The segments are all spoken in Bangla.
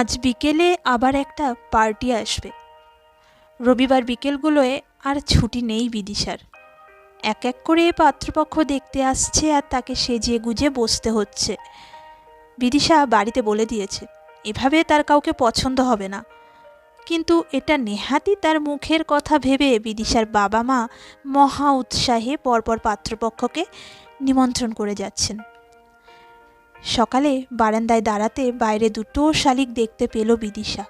আজ বিকেলে আবার একটা পার্টি আসবে। রবিবার বিকেলগুলোয় আর ছুটি নেই বিদিশার। এক এক করে পাত্রপক্ষ দেখতে আসছে আর তাকে সেজে গুজে বসতে হচ্ছে। বিদিশা বাড়িতে বলে দিয়েছে এভাবে তার কাউকে পছন্দ হবে না, কিন্তু এটা নেহাতি তার মুখের কথা ভেবে বিদিশার বাবা মা মহা উৎসাহে পরপর পাত্রপক্ষকে নিমন্ত্রণ করে যাচ্ছেন। সকালে বারান্দায় দাঁড়াতে বাইরে দুটো শালিক দেখতে পেল বিদিশা।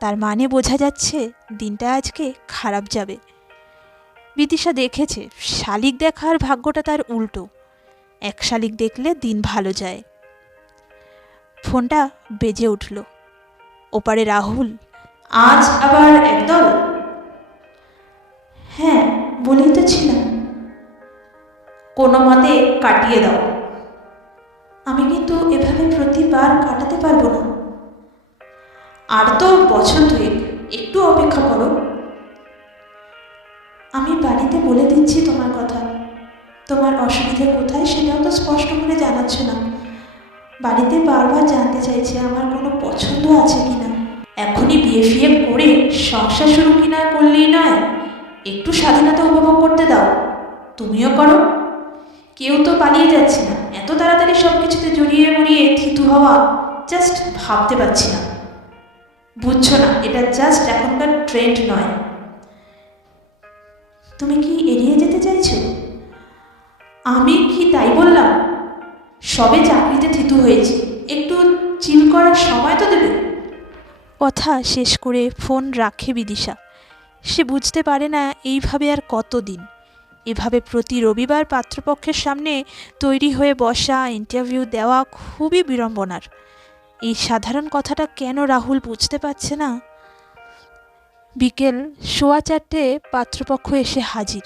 তার মানে বোঝা যাচ্ছে দিনটা আজকে খারাপ যাবে। বিদিশা দেখেছে শালিক দেখার ভাগ্যটা তার উল্টো, এক শালিক দেখলে দিন ভালো যায়। ফোনটা বেজে উঠল। ওপারে রাহুল। আজ আবার একদল? হ্যাঁ, বলেই তো ছিলাম। কোনো মতে কাটিয়ে দাও। আমি কিন্তু এভাবে প্রতিবার কাটাতে পারবো না। আর তো বছর দুয়েক, একটু অপেক্ষা করো। আমি বাড়িতে বলে দিচ্ছি তোমার কথা। তোমার অসুবিধা কোথায় সেটাও তো স্পষ্ট করে জানাচ্ছ না। বাড়িতে বারবার জানতে চাইছে আমার কোনো পছন্দ আছে কিনা। এখনই বিয়ে ফিয়ে করে সংসার শুরু কিনা করলেই নয়, একটু স্বাধীনতা উপভোগ করতে দাও। তুমিও করো। কেউ তো পালিয়ে যাচ্ছে না। এত তাড়াতাড়ি সব কিছুতে জড়িয়ে মরিয়ে থিতু হওয়া জাস্ট ভাবতে পারছি না। বুঝছো না, এটা জাস্ট এখনকার ট্রেন্ড নয়। তুমি কি এড়িয়ে যেতে চাইছো? আমি কি তাই বললাম? সবে চাকরিতে থিতু হয়েছি, একটু চিল করার সময় তো দেবে। কথা শেষ করে ফোন রাখে বিদিশা। সে বুঝতে পারে না এইভাবে আর কতদিন। এভাবে প্রতি রবিবার পাত্রপক্ষের সামনে তৈরি হয়ে বসা, ইন্টারভিউ দেওয়া খুবই বিড়ম্বনার। এই সাধারণ কথাটা কেন রাহুল বুঝতে পারছে না? বিকেল 4:15 পাত্রপক্ষ এসে হাজির।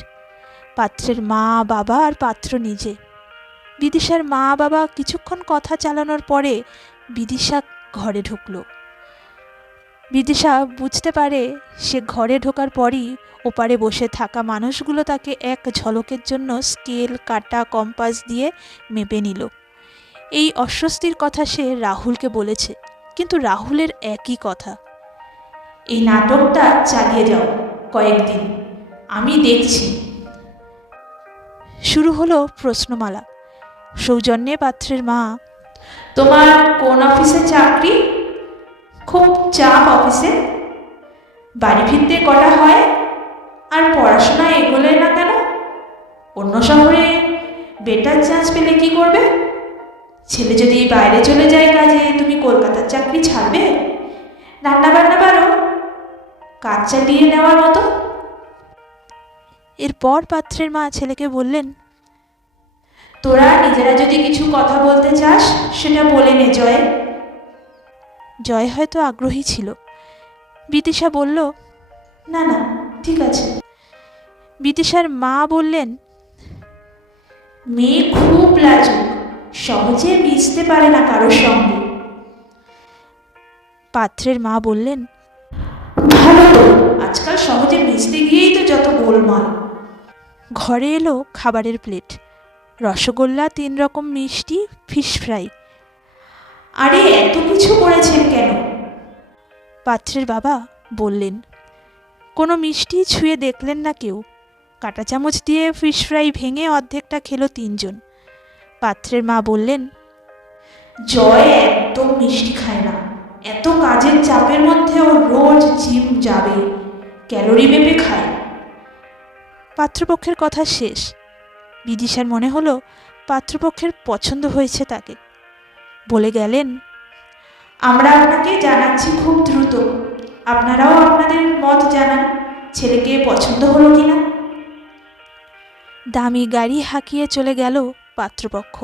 পাত্রের মা, বাবা আর পাত্র নিজে। বিদিশার মা বাবা কিছুক্ষণ কথা চালানোর পরে বিদিশা ঘরে ঢুকল। বিদিশা বুঝতে পারে সে ঘরে ঢোকার পরই ওপারে বসে থাকা মানুষগুলো তাকে এক ঝলকের জন্য স্কেল, কাঁটা, কম্পাস দিয়ে মেপে নিল। এই অস্বস্তির কথা সে রাহুলকে বলেছে, কিন্তু রাহুলের একই কথা। এই নাটকটা চালিয়ে যাও কয়েকদিন, আমি দেখছি। শুরু হলো প্রশ্নমালা। সৌজন্যে পাত্রের মা। তোমার কোন অফিসে চাকরি? খুব চাপ অফিসে? বাড়ি ফিরতে কটা হয়? আর পড়াশোনা এগোলে না কেন? অন্য শহরে বেটার চান্স পেলে কি করবে? ছেলে যদি বাইরে চলে যায় কাজে, তুমি কলকাতার চাকরি ছাড়বে? রান্না বান্না পারো? কাজ চালিয়ে নেওয়ার মতো? এরপর পাত্রের মা ছেলেকে বললেন, তোরা নিজেরা যদি কিছু কথা বলতে চাস সেটা বলে নে জয়। জয় হয়তো আগ্রহী ছিল। বিদিশা বলল, না না, ঠিক আছে। বিদিশার মা বললেন, মেয়ে খুব লাজুক, সহজে মিশতে পারে না কারোর সঙ্গে। পাত্রের মা বললেন, ভালো তো, আজকাল সহজে মিশতে গিয়েই তো যত গোলমাল। ঘরে এলো খাবারের প্লেট। রসগোল্লা, 3 রকম মিষ্টি, ফিশ ফ্রাই। আরে এত কিছু করেছেন কেন? পাত্রের বাবা বললেন, কোনো মিষ্টি ছুঁয়ে দেখলেন না কেউ। কাঁটা চামচ দিয়ে ফিশ ফ্রাই ভেঙে অর্ধেকটা খেলো 3 জন। পাত্রের মা বললেন, জয় একদম মিষ্টি খায় না। এত কাজের চাপের মধ্যে ও রোজ জিম যাবে, ক্যালোরি মেপে খায়। পাত্রপক্ষের কথা শেষ। বিদিশার মনে হলো পাত্রপক্ষের পছন্দ হয়েছে তাকে। বলে গেলেন, আমরা আপনাকে জানাচ্ছি খুব দ্রুত। আপনারাও আপনাদের মত জানান, ছেলেকে পছন্দ হলো কিনা। দামি গাড়ি হাঁকিয়ে চলে গেল পাত্রপক্ষ।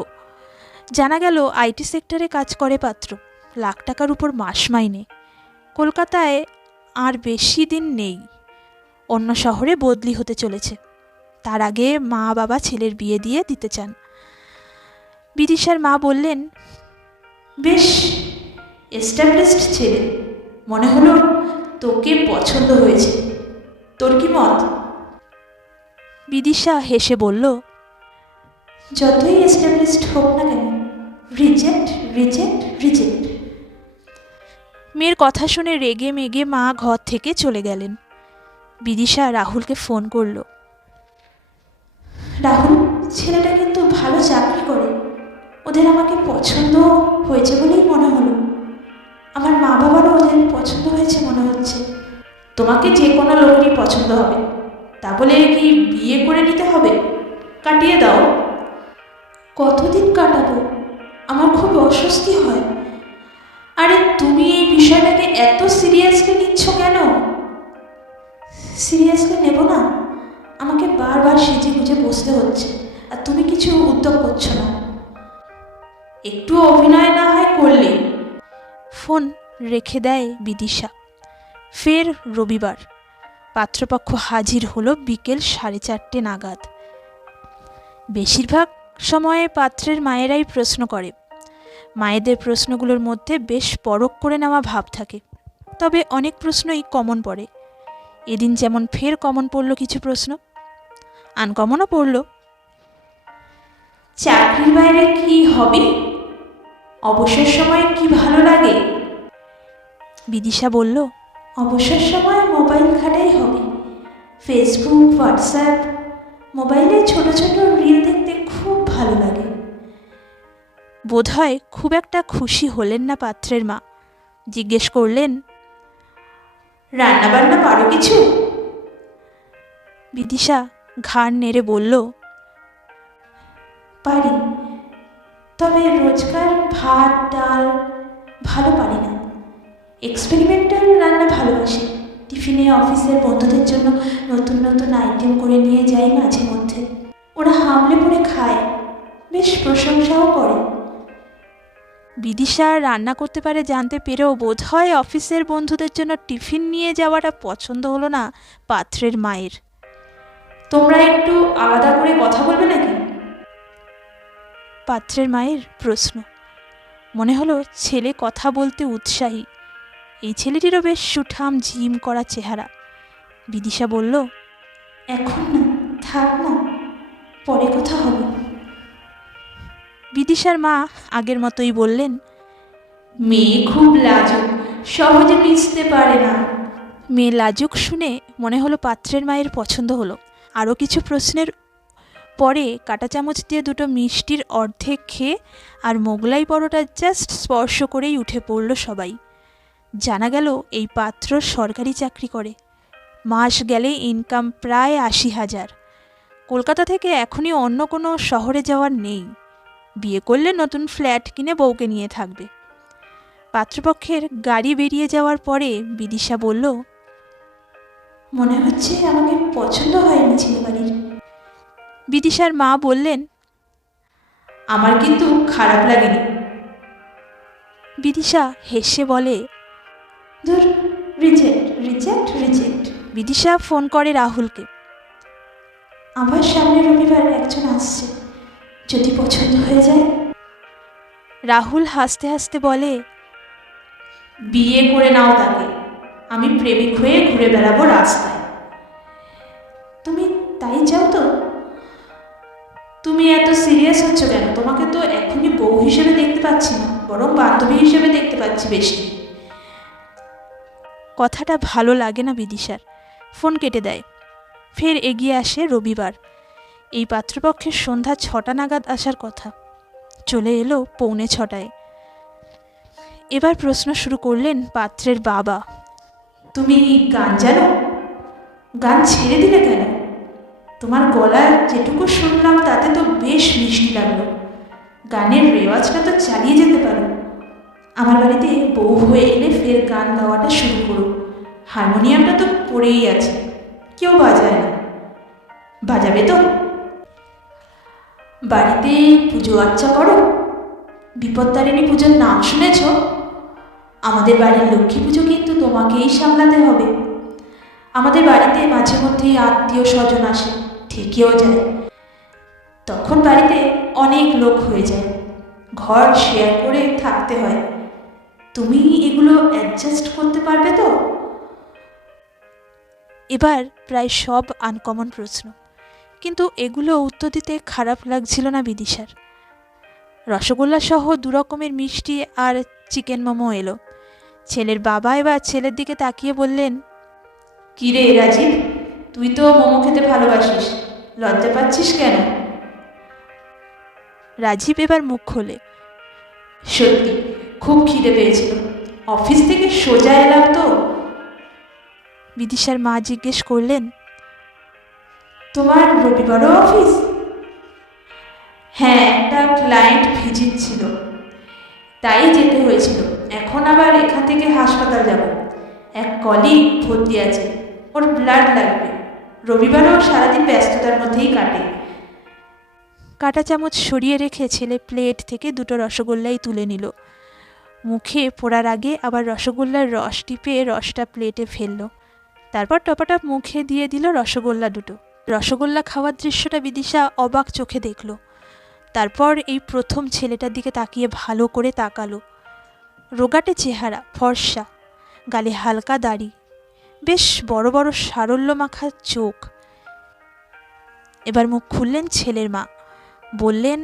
জানা গেল আইটি সেক্টরে কাজ করে পাত্র, লাখ টাকার উপর মাস মাইনে। কলকাতায় আর বেশি দিন নেই, অন্য শহরে বদলি হতে চলেছে। তার আগে মা বাবা ছেলের বিয়ে দিয়ে দিতে চান। বিদিশার মা বললেন, বেশ এস্টাবলিশড ছেলে, মনে হলো তোকে পছন্দ হয়েছে। তোর কি মত? বিদিশা হেসে বলল, যতই এস্টাবলিশড হোক না কেন, রিজেক্ট রিজেক্ট রিজেক্ট। মেয়ের কথা শুনে রেগে মেগে মা ঘর থেকে চলে গেলেন। বিদিশা রাহুলকে ফোন করলো। রাহুল, ছেলেটা কিন্তু ভালো চাকরি করে, ওদের আমাকে পছন্দ হয়েছে বলেই মনে হলো। আমার মা বাবারও ওদের পছন্দ হয়েছে মনে হচ্ছে। তোমাকে যে কোনো লোকেরই পছন্দ হবে, তা বলে কি বিয়ে করে নিতে হবে? কাটিয়ে দাও। কতদিন কাটাবো? আমার খুব অস্বস্তি হয়। আরে তুমি এই বিষয়টাকে এত সিরিয়াসলি নিচ্ছ কেন? সিরিয়াসলি নেব না? আমাকে বারবার সেজে গুজে বসতে হচ্ছে, আর তুমি কিছু উদ্যোগ করছো না। একটু অভিনয় না হয় করলে। ফোন রেখে দেয় বিদিশা। ফের রবিবার। পাত্রপক্ষ হাজির হলো বিকেল 4:30 নাগাদ। বেশিরভাগ সময়ে পাত্রের মায়েরাই প্রশ্ন করে। মায়েদের প্রশ্নগুলোর মধ্যে বেশ পরখ করে নেওয়া ভাব থাকে, তবে অনেক প্রশ্নই কমন পড়ে। এদিন যেমন ফের কমন পড়ল কিছু প্রশ্ন, আনকমনও পড়ল। চাকরির বাইরে কি হবি? অবসর সময় কি ভালো লাগে? বিদিশা বলল, অবসর সময় মোবাইল ঘাটাই হবে। ফেসবুক, হোয়াটসঅ্যাপ, মোবাইলে ছোট ছোট রিল দেখতে খুব ভালো লাগে। বোধহয় খুব একটা খুশি হলেন না পাত্রের মা। জিজ্ঞেস করলেন, রান্না বান্না পারো কিছু? বিদিশা ঘাড় নেড়ে বলল, পারি, তবে রোজকার ভাত ডাল ভালো পারি না। এক্সপেরিমেন্টাল রান্না ভালোবাসি। টিফিনে অফিসের বন্ধুদের জন্য নতুন নতুন আইটেম করে নিয়ে যাই মাঝে মধ্যে। ওরা হামলে পড়ে খায়, বেশ প্রশংসাও করে। বিদিশা রান্না করতে পারে জানতে পেরেও বোধহয় অফিসের বন্ধুদের জন্য টিফিন নিয়ে যাওয়াটা পছন্দ হলো না পাত্রের মায়ের। তোমরা একটু আলাদা করে কথা বলবে নাকি? পাত্রের মায়ের প্রশ্ন। মনে হলো ছেলে কথা বলতে উৎসাহী। এই ছেলেটিরও বেশ সুঠাম জিম করা চেহারা। বিদিশা বলল, এখন না, থাক না, পরে কথা হবে। বিদিশার মা আগের মতোই বললেন, মেয়ে খুব লাজুক, সহজে মিশতে পারে না। মেয়ে লাজুক শুনে মনে হলো পাত্রের মায়ের পছন্দ হলো। আরও কিছু প্রশ্নের পরে কাঁটা চামচ দিয়ে দুটো মিষ্টির অর্ধেক খেয়ে আর মোগলাই পরোটা জাস্ট স্পর্শ করেই উঠে পড়ল সবাই। জানা গেল এই পাত্র সরকারি চাকরি করে। মাস গেলে ইনকাম প্রায় 80,000। কলকাতা থেকে এখনই অন্য কোনো শহরে যাওয়ার নেই। বিয়ে করলে নতুন ফ্ল্যাট কিনে বউকে নিয়ে থাকবে। পাত্রপক্ষের গাড়ি বেরিয়ে যাওয়ার পরে বিদিশা বলল, মনে হচ্ছে আমাকে পছন্দ হয়নি ছেলেবাড়ির। বিদিশার মা বললেন, আমার কিন্তু খারাপ লাগেনি। বিদিশা হেসে বলে, ধুর, reject reject reject. Bidisha phone করে রাহুলকে। আমার সামনে রবিবার একজন আসছে, যদি পছন্দ হয়ে যায়। রাহুল হাসতে হাসতে বলে, বিয়ে করে নাও তাকে, আমি প্রেমিক হয়ে ঘুরে বেড়াবো রাস্তায়। তুমি তাই চাও তো? তুমি এত সিরিয়াস হচ্ছ কেন? তোমাকে তো এখনই বউ হিসেবে দেখতে পাচ্ছি না, বরং বান্ধবী হিসেবে দেখতে পাচ্ছি বেশি। কথাটা ভালো লাগে না বিদিশার। ফোন কেটে দেয়। ফের এগিয়ে আসে রবিবার। এই পাত্রপক্ষের সন্ধ্যা 6টা নাগাদ আসার কথা, চলে এলো 6:45। এবার প্রশ্ন শুরু করলেন পাত্রের বাবা। তুমি গান জানো? গান ছেড়ে দিলে কেন? তোমার গলায় যেটুকু শুনলাম তাতে তো বেশ মিষ্টি লাগলো। গানের রেওয়াজটা তো চালিয়ে যেতে পারো। আমার বাড়িতে বউ হয়ে এলে ফের গান গাওয়াটা শুরু করো। হারমোনিয়ামটা তো পড়েই আছে, কেউ বাজায় না। বাজাবে তো? বাড়িতে পুজো আর্চা করো? বিপত্তারিণী পুজোর নাম শুনেছ? আমাদের বাড়ির লক্ষ্মী পুজো কিন্তু তোমাকেই সামলাতে হবে। আমাদের বাড়িতে মাঝে মধ্যেই আত্মীয় স্বজন আসে, থেকেও যায়। তখন বাড়িতে অনেক লোক হয়ে যায়, ঘর শেয়ার করে থাকতে হয়। তুমি এগুলো অ্যাডজাস্ট করতে পারবে তো? এবার প্রায় সব আনকমন প্রশ্ন, কিন্তু এগুলো উত্তর দিতে খারাপ লাগছিল না বিদিশার। রসগোল্লা সহ 2 রকমের মিষ্টি আর চিকেন মোমো এলো। ছেলের বাবা এবার ছেলের দিকে তাকিয়ে বললেন, কি রে রাজীব, তুই তো মোমো খেতে ভালোবাসিস, লজ্জা পাচ্ছিস কেন? রাজীব এবার মুখ খোলে, সত্যি খুব খিদে পেয়েছিল, অফিস থেকে সোজা এলাম তো। বিদিশার মা জিজ্ঞেস করলেন, তোমার রবিবারও অফিস? হ্যাঁ, একটা ক্লায়েন্ট ভিজিট ছিল, তাই যেতে হয়েছিল। এখন আবার এখান থেকে হাসপাতাল যাব, এক কলিগ ভর্তি আছে, ওর ব্লাড লাগবে। রবিবারও সারাদিন ব্যস্ততার মধ্যেই কাটে। কাঁটা চামচ সরিয়ে রেখে ছেলে প্লেট থেকে দুটো রসগোল্লাই তুলে নিল। মুখে পোড়ার আগে আবার রসগোল্লার রস টিপে রসটা প্লেটে ফেলল। তারপর টপাটপ মুখে দিয়ে দিল রসগোল্লা দুটো। রসগোল্লা খাওয়ার দৃশ্যটা বিদিশা অবাক চোখে দেখল। তারপর এই প্রথম ছেলেটার দিকে তাকিয়ে ভালো করে তাকালো। রোগাটে চেহারা, ফর্সা, গালে হালকা দাড়ি, বেশ বড় বড় সারল্য মাখা চোখ। এবার মুখ খুললেন ছেলের মা, বললেন,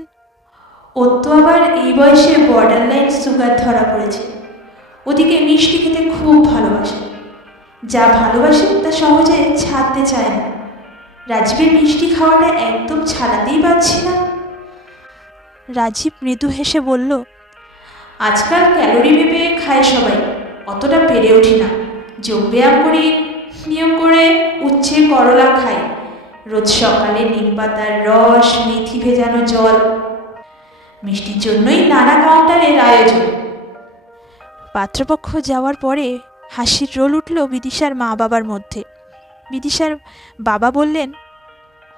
ওর তো আবার এই বয়সে বর্ডারলাইন সুগার ধরা পড়েছে। ওদিকে মিষ্টি খেতে খুব ভালোবাসে, যা ভালোবাসে তা সহজে ছাড়তে চায় না। রাজীবের মিষ্টি খাওয়াটা একদম ছাড়াতেই পারছি না। রাজীব মৃদু হেসে বলল, আজকাল ক্যালোরি মেপে খায় সবাই, অতটা পেরে উঠি না। যোগব্যায়াম করি, নিয়ম করে উচ্ছে করলা খাই, রোজ সকালে নিম পাতার রস, মেথি ভেজানো জল। মিষ্টির জন্যই নানা কাউন্টারের আয়োজন। পাত্রপক্ষ যাওয়ার পরে হাসির রোল উঠল বিদিশার মা বাবার মধ্যে। বিদিশার বাবা বললেন,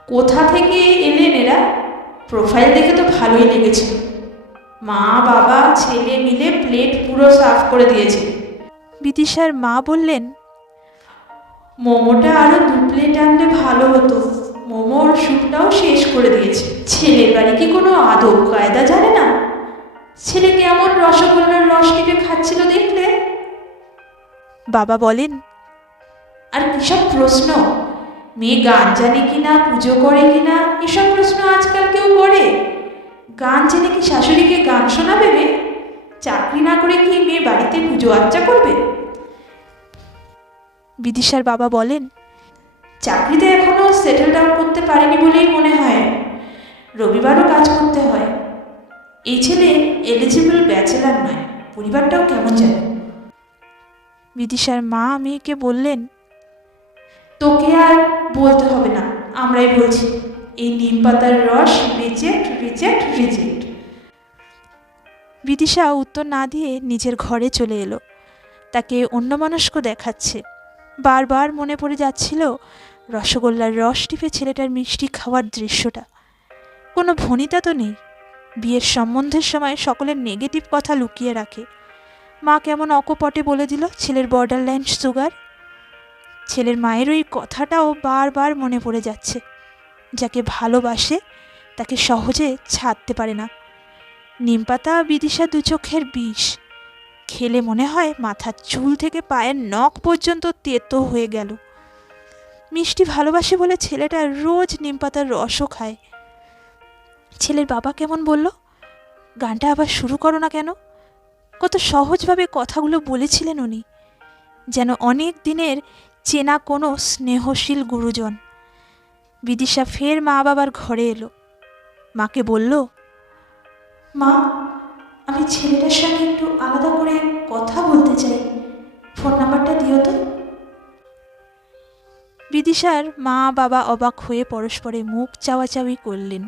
কোথা থেকে এলেন এরা? প্রোফাইল দেখে তো ভালোই লেগেছে। মা বাবা ছেলে মিলে প্লেট পুরো সাফ করে দিয়েছে। বিদিশার মা বললেন, মোমোটা আরো 2 প্লেট আনলে ভালো হতো, মোমোর স্যুপটাও শেষ করে দিয়েছে। ছেলের বাড়ি কি কোনো আদব কায়দা জানে না? ছেলে কেমন রসগোল্লার রস টিপে খাচ্ছিল দেখলে? বাবা বলেন, আর কিসব প্রশ্ন, মেয়ে গান জানে কিনা, পুজো করে কিনা, এসব প্রশ্ন আজকাল কেউ করে? গান জেনে কি শাশুড়িকে গান শোনাবে মেয়ে? চাকরি না করে কি মেয়ে বাড়িতে পুজো আর্চা করবে? বিদিশার বাবা বলেন, চাকরিতে এখনো সেটেল ডাউন করতে পারেনি বলেই মনে হয়, রবিবারও কাজ করতে হয়। এই ছেলে এলিজিবল ব্যাচেলার নয়, পরিবারটাও কেমন জানে। বিদিশার মা মেয়েকে বললেন, তোকে আর বলতে হবে না, আমরাই বলছি, এই নিম পাতার রস রিজেক্ট রিজেক্ট রিজেক্ট। বিদিশা উত্তর না দিয়ে নিজের ঘরে চলে এলো। তাকে অন্যমনস্ক দেখাচ্ছে। বারবার মনে পড়ে যাচ্ছিল রসগোল্লার রস টিপে ছেলেটার মিষ্টি খাওয়ার দৃশ্যটা। কোনো ভনিতা তো নেই। বিয়ের সম্বন্ধের সময় সকলের নেগেটিভ কথা লুকিয়ে রাখে। মা কেমন অকপটে বলে দিল ছেলের বর্ডারলাইন সুগার। ছেলের মায়ের ওই কথাটাও বারবার মনে পড়ে যাচ্ছে। যাকে ভালোবাসে তাকে সহজে ছাড়তে পারে না। নিমপাতা বিদিশা দু চোখের বিষ। খেলে মনে হয় মাথার চুল থেকে পায়ের নখ পর্যন্ত তেতো হয়ে গেল। মিষ্টি ভালোবাসে বলে ছেলেটা রোজ নিমপাতার রসও খায়। ছেলের বাবা কেমন বলল, গানটা আবার শুরু করো না কেন? কত সহজভাবে কথাগুলো বলেছিলেন উনি, যেন অনেক দিনের চেনা কোনো স্নেহশীল গুরুজন। বিদিশা ফের মা বাবার ঘরে এলো। মাকে বলল, মা, আমি ছেলেটার সঙ্গে একটু আলাদা করে কথা বলতে চাই, ফোন নাম্বারটা দিও তো। বিদিশার মা বাবা অবাক হয়ে পরস্পরে মুখ চাওয়াচাওয়ি করলেন।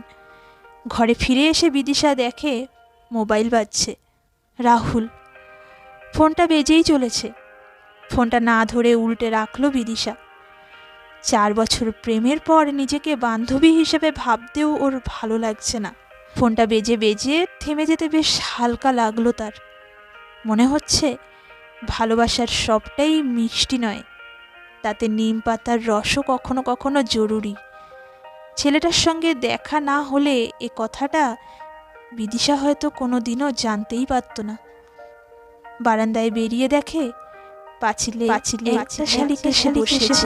ঘরে ফিরে এসে বিদিশা দেখে মোবাইল বাজছে। রাহুল। ফোনটা বেজেই চলেছে। ফোনটা না ধরে উল্টে রাখল বিদিশা। 4 বছর প্রেমের পর নিজেকে বান্ধবী হিসেবে ভাবতেও ওর ভালো লাগছে না। ফোনটা বেজে বেজে থেমে যেতে বেশ হালকা লাগলো তার। মনে হচ্ছে ভালোবাসার সবটাই মিষ্টি নয়, তাতে নিম পাতার রসও কখনো কখনো জরুরি। ছেলেটার সঙ্গে দেখা না হলে এ কথাটা বিদিশা হয়তো কোনো দিনও জানতেই পারত না। বারান্দায় বেরিয়ে দেখে পাঁচিলে একটা শালিক এসে বসেছে।